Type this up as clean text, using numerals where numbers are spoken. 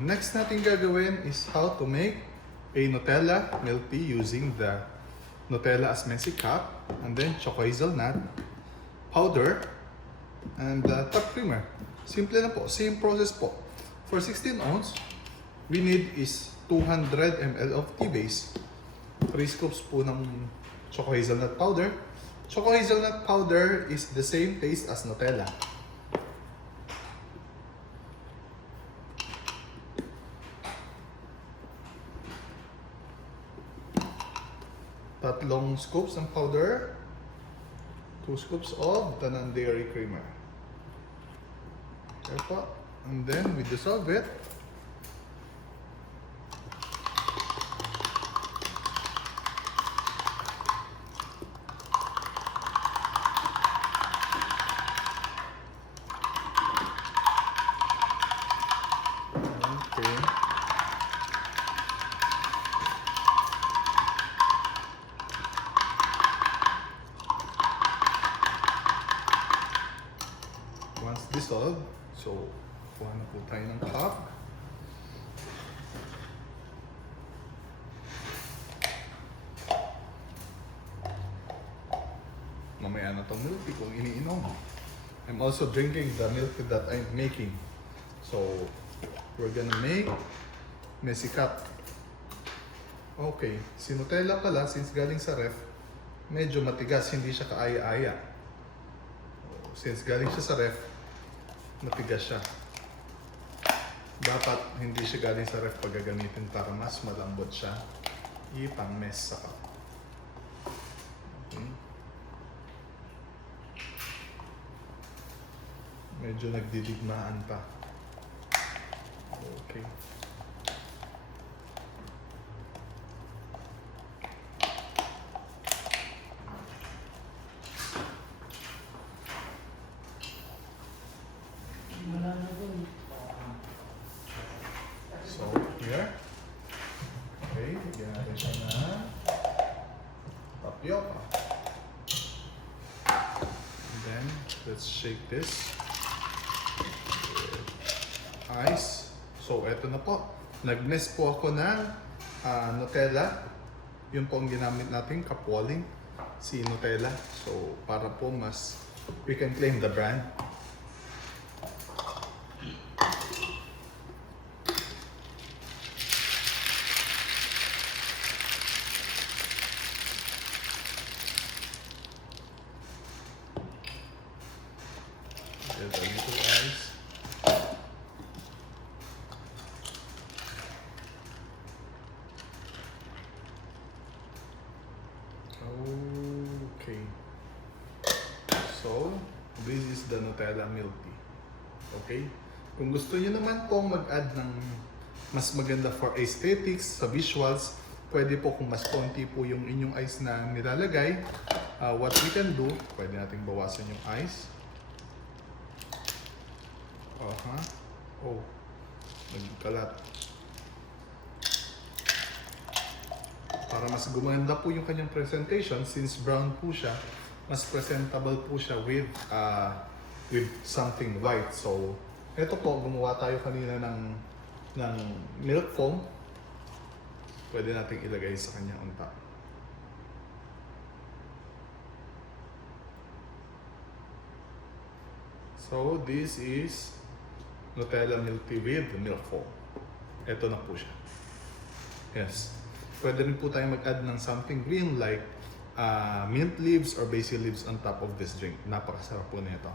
next natin gagawin is how to make a Nutella milk tea using the Nutella as messy cup, and then choco hazelnut powder, and top creamer. Simple na po, same process po. For 16 ounce, we need is 200 ml of tea base. 3 scoops po ng choco hazelnut powder. Choco hazelnut powder is the same taste as Nutella. Tatlong scoops ng powder, 2 scoops of the non-dairy creamer. Okay po. And then we dissolve it. Okay. Once dissolved, so kuha na po tayo ng cup. Mamaya na itong milk tea kung iniinom. I'm also drinking the milk tea that I'm making. So, we're gonna make messy cup. Okay, si Nutella pala, since galing sa ref, medyo matigas, hindi siya kaaya-aya. Since galing siya sa ref, matigas siya. Dapat hindi siya galing sa ref pag gagamitin para mas malambot siya. Ipang-mess sa cup. Okay. Medyo nagdidigmaan pa. Okay. So, here. Okay, bigyan natin siya na tapioca. And then, let's shake this with ice. So, eto na po. Nag-mess po ako ng Nutella. Yun po ang ginamit natin, kapwaling, si Nutella. So, para po mas, we can claim the brand. There's a little ice. Okay. So, this is the Nutella milk tea. Okay? Kung gusto niyo naman pong mag-add ng mas maganda for aesthetics, sa visuals, pwede po kung mas konti po yung inyong ice na nilalagay. What we can do, pwede nating bawasan yung ice. Oh, nagkalat. Para mas gumanda po yung kanyang presentation, since brown po siya, mas presentable po siya with something white. So, eto po, gumawa tayo kanina ng milk foam. Pwede nating ilagay sa kanyang unta. So, this is Nutella milk tea with milk foam. Ito na po siya. Yes. Pwede rin po tayo mag-add ng something green like mint leaves or basil leaves on top of this drink. Napakasarap po nito.